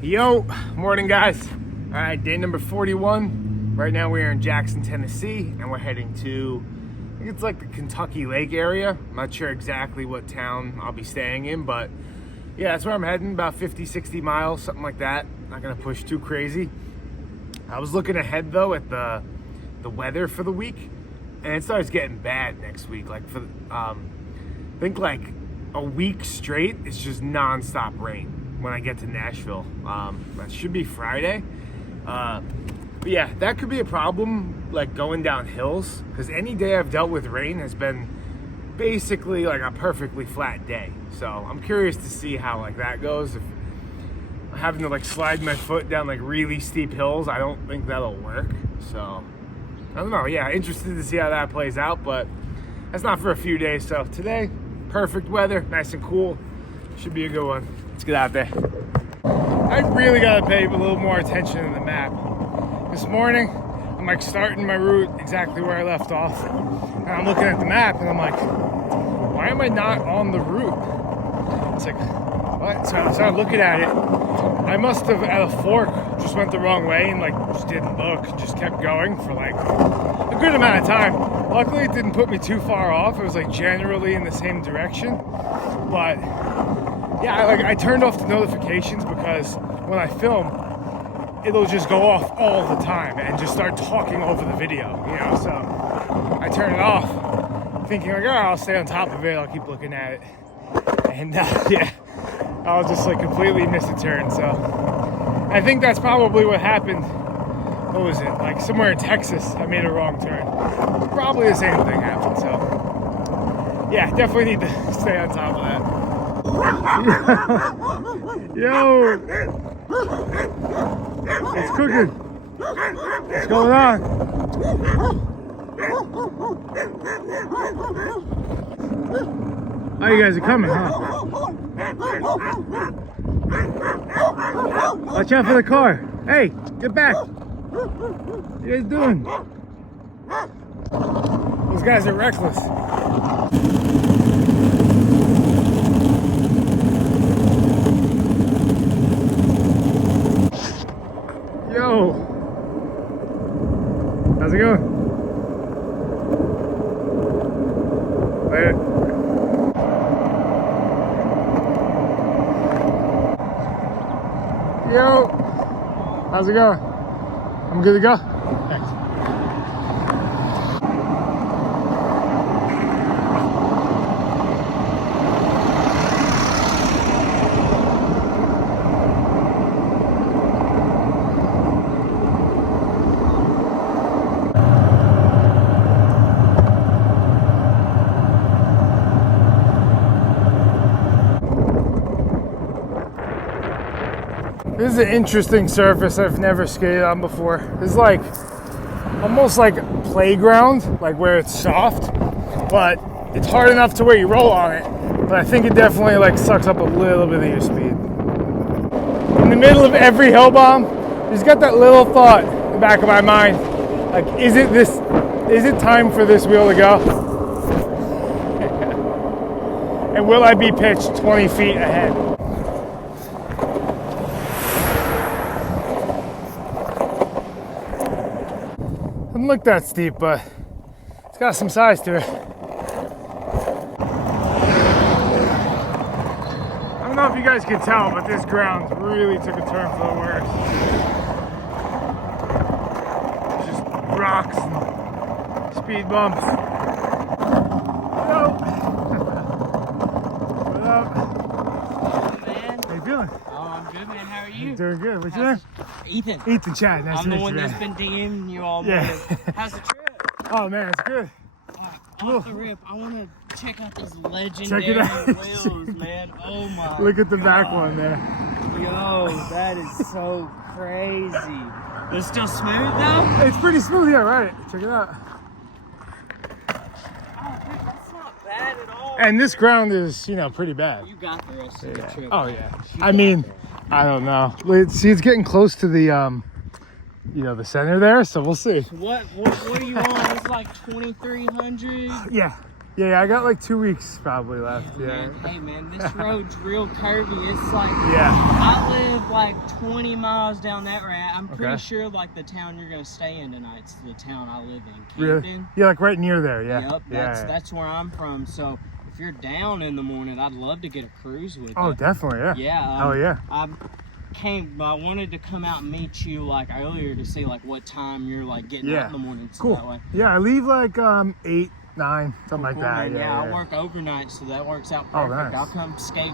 Yo, morning guys. All right, day number 41. Right now we are in Jackson, Tennessee, and we're heading to, I think it's like the Kentucky Lake area. I'm not sure exactly what town I'll be staying in, but yeah, that's where I'm heading, about 50, 60 miles, something like that. Not gonna push too crazy. I was looking ahead though at the weather for the week, and it starts getting bad next week. Like for, I think like a week straight, it's just nonstop rain when I get to Nashville. That should be Friday. But yeah, that could be a problem, like going down hills, because any day I've dealt with rain has been basically like a perfectly flat day. So I'm curious to see how like that goes. If I'm having to like slide my foot down like really steep hills, I don't think that'll work. So I don't know. Yeah, interested to see how that plays out, but that's not for a few days. So today, perfect weather, nice and cool. Should be a good one. Let's get out there. I really gotta pay a little more attention to the map. This morning, I'm like starting my route exactly where I left off, and I'm looking at the map and I'm like, why am I not on the route? It's like, what? So I started looking at it. I must have at a fork just went the wrong way and like just didn't look, just kept going for like a good amount of time. Luckily it didn't put me too far off. It was like generally in the same direction. But yeah, I turned off the notifications because when I film, it'll just go off all the time and just start talking over the video, you know? So I turn it off thinking like, oh, I'll stay on top of it, I'll keep looking at it. And yeah, I'll just like completely miss a turn. So I think that's probably what happened. What was it? Like somewhere in Texas, I made a wrong turn. Probably the same thing happened. So yeah, definitely need to stay on top of that. Yo, it's cooking. What's going on? Oh, you guys are coming, huh? Watch out for the car. Hey, get back. What are you guys doing? Those guys are reckless. Yo. How's it going? Later. Yo, how's it going? I'm good to go? Thanks. This is an interesting surface I've never skated on before. This is like almost like playground, like where it's soft, but it's hard enough to where you roll on it. But I think it definitely like sucks up a little bit of your speed. In the middle of every hill bomb, just got that little thought in the back of my mind, like, is it time for this wheel to go? And will I be pitched 20 feet ahead? Doesn't look that steep, but it's got some size to it. I don't know if you guys can tell, but this ground really took a turn for the worse. Just rocks and speed bumps. Hello. What up? Man. How you feeling? Oh, I'm good, man. How are you? Doing good. What's your name? Ethan. Ethan, Chad. Nice to I'm meet the one you, that's man. been DMing you all Yeah. morning. How's the trip? Oh man, it's good. Off the rip, I want to check out those legendary Check it out. wheels, man. Oh my Look at the God. back one there. Yo, that is so crazy. It's still smooth though? It's pretty smooth, yeah, right? Check it out. Oh, dude, that's not bad at all. And this ground is, you know, pretty bad. You got the rest of the trip. Oh yeah. I mean, I don't know. See, it's getting close to the you know, the center there, so we'll see. What are you on? It's like 2,300. Yeah, I got like 2 weeks probably left. Yeah. Man, hey man, this road's real curvy. It's like, Yeah. I live like like 20 miles down that ramp. I'm pretty Okay. sure like the town you're gonna stay in tonight's the town I live in, Really? Camden. Yeah, like right near there. Yeah. Yep, Yeah. that's where I'm from. So if you're down in the morning, I'd love to get a cruise with Oh, you. definitely. Yeah. Yeah. Oh yeah. I wanted to come out and meet you like earlier to see like what time you're like getting out in the morning. So Cool. that way. Yeah, I leave like 8, 9, something like Cool, that. man. Yeah. I work overnight, so that works out Oh, perfect. nice. I'll come skate a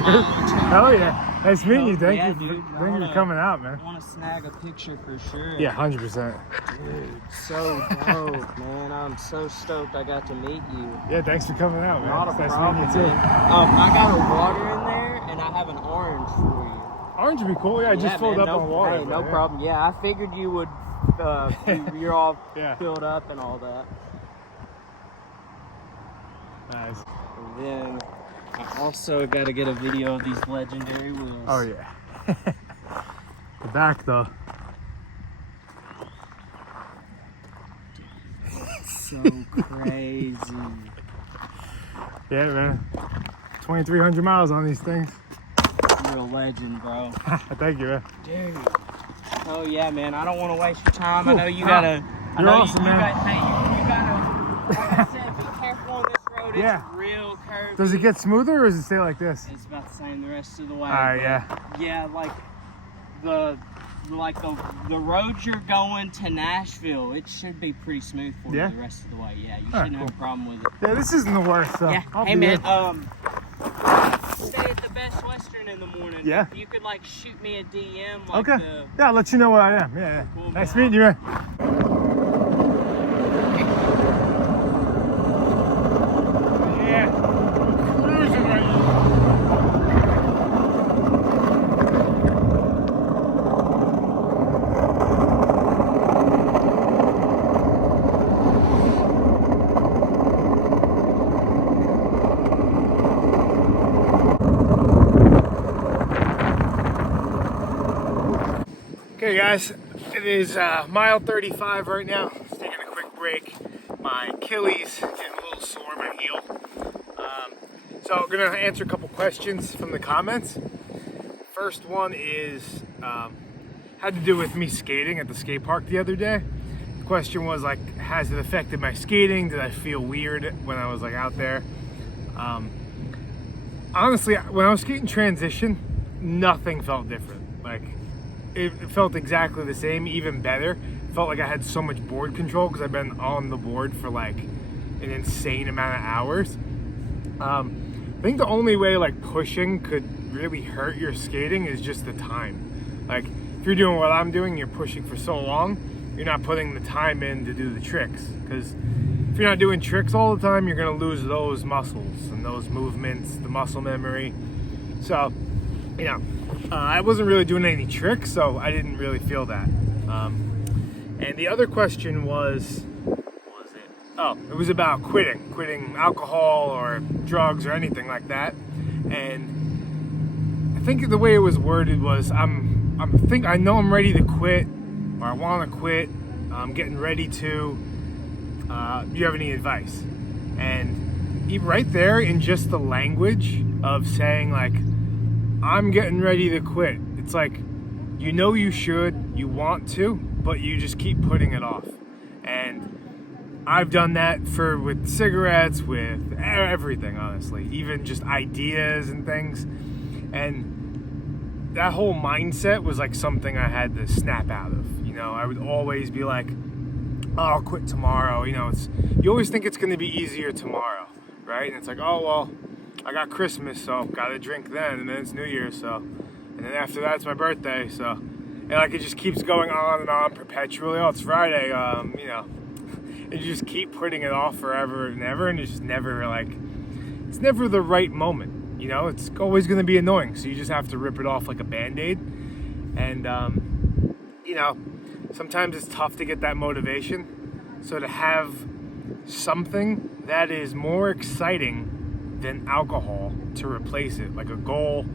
mile on track. Oh yeah. Nice meeting you. Thank Yeah, you. dude. Thank you for coming out, man. I want to snag a picture for sure. Yeah, 100%. Dude, so dope, man. I'm so stoked I got to meet you. Yeah, thanks for coming out, man. Not a It's nice problem, meeting you too. I got a water in there, and I have an orange for you. Orange would be cool. Yeah, I just filled man, up on water. Hey, but no yeah. problem. Yeah, I figured you would. You're all Yeah. filled up and all that. Nice. And then I also got to get a video of these legendary wheels. Oh yeah. The back though. So crazy. Yeah, man. 2,300 miles on these things. You're a legend, bro. Thank you, man. Dude. Oh yeah, man. I don't want to waste your time. Cool. I know you gotta. You're awesome, man. You gotta. Like I said, be careful on this road. It's Yeah. real curvy. Does it get smoother or does it stay like this? It's about the same the rest of the way. Alright, but yeah. Yeah, like the road you're going to Nashville, it should be pretty smooth for Yeah? you the rest of the way. Yeah, you Alright, shouldn't have a problem with it. Yeah, this isn't the worst, so Yeah. I'll Hey be man, good. stay at the Best Western in the morning. Yeah. If you could like shoot me a DM. Like Okay. Yeah, I'll let you know where I am. Yeah, yeah. Cool, Nice man. meeting you, man. Yeah. Cruising right now. Okay guys, it is mile 35 right now. Just taking a quick break. My Achilles getting a little sore, my heel. So I'm gonna answer a couple questions from the comments. First one is had to do with me skating at the skate park the other day. The question was like, has it affected my skating? Did I feel weird when I was like out there? Honestly, when I was skating transition, nothing felt different. Like, it felt exactly the same, even better. Felt like I had so much board control because I've been on the board for like an insane amount of hours. I think the only way like pushing could really hurt your skating is just the time. Like, if you're doing what I'm doing, you're pushing for so long, you're not putting the time in to do the tricks. Because if you're not doing tricks all the time, you're gonna lose those muscles and those movements, the muscle memory. So, you know, I wasn't really doing any tricks, so I didn't really feel that. And the other question was, what was it? Oh, it was about quitting alcohol or drugs or anything like that. And I think the way it was worded was, I know I'm ready to quit, or I want to quit. I'm getting ready to. Do you have any advice? And right there, in just the language of saying like, I'm getting ready to quit. It's like, you know you should, you want to, but you just keep putting it off. And I've done that with cigarettes, with everything, honestly, even just ideas and things. And that whole mindset was like something I had to snap out of. You know, I would always be like, oh, I'll quit tomorrow. You know, you always think it's going to be easier tomorrow, right? And it's like, oh, well, I got Christmas, so gotta drink then, and then it's New Year's, so, and then after that it's my birthday, so, and like it just keeps going on and on perpetually. Oh, it's Friday, you know, and you just keep putting it off forever and ever, and it's just never like, it's never the right moment, you know. It's always gonna be annoying, so you just have to rip it off like a Band-Aid. And you know, sometimes it's tough to get that motivation, so to have something that is more exciting than alcohol to replace it, like a goal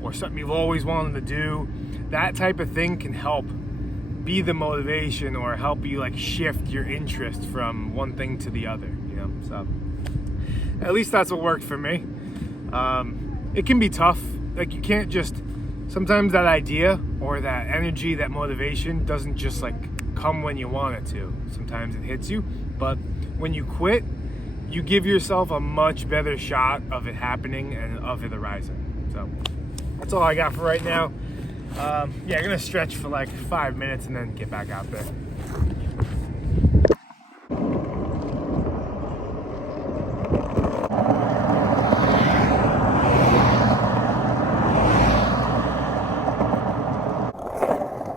or something you've always wanted to do, that type of thing can help be the motivation or help you like shift your interest from one thing to the other, you know. So at least that's what worked for me. It can be tough, like you can't just sometimes that idea or that energy, that motivation doesn't just like come when you want it to. Sometimes it hits you, but when you quit, you give yourself a much better shot of it happening and of it arising. So that's all I got for right now. Yeah, I'm gonna stretch for like 5 minutes and then get back out there.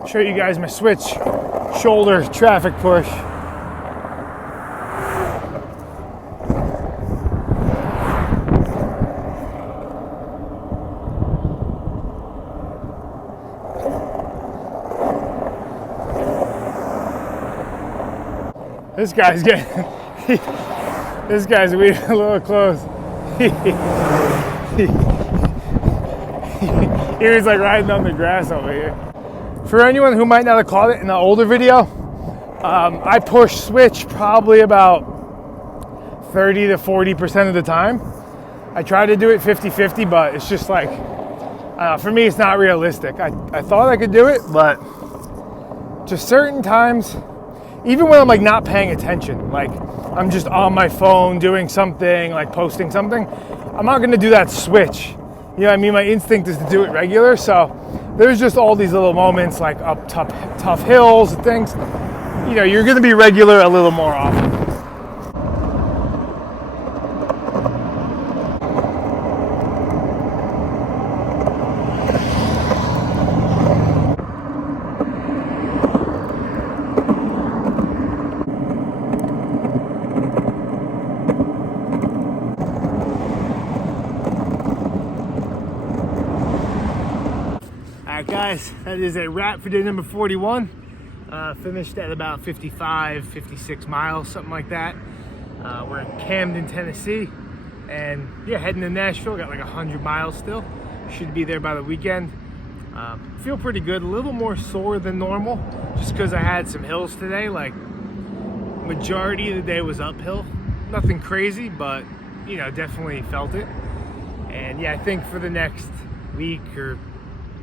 Show you guys my switch shoulder traffic push. This guy's getting, this guy's weeding a little close. He was like riding on the grass over here. For anyone who might not have caught it in the older video, I push switch probably about 30 to 40% of the time. I try to do it 50-50, but it's just like, for me, it's not realistic. I thought I could do it, but just certain times, even when I'm like not paying attention, like I'm just on my phone doing something, like posting something, I'm not gonna do that switch. You know what I mean? My instinct is to do it regular, so there's just all these little moments like up tough hills and things. You know, you're gonna be regular a little more often. Alright guys, that is a wrap for day number 41. Finished at about 55, 56 miles, something like that. We're in Camden, Tennessee, and yeah, heading to Nashville. Got like 100 miles still. Should be there by the weekend. Feel pretty good, a little more sore than normal, just because I had some hills today. Like, majority of the day was uphill. Nothing crazy, but you know, definitely felt it. And yeah, I think for the next week or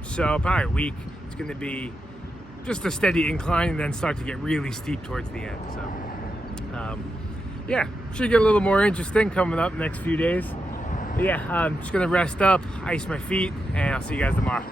so, probably a week, it's going to be just a steady incline and then start to get really steep towards the end. So yeah, should get a little more interesting coming up next few days. But yeah, I'm just going to rest up, ice my feet, and I'll see you guys tomorrow.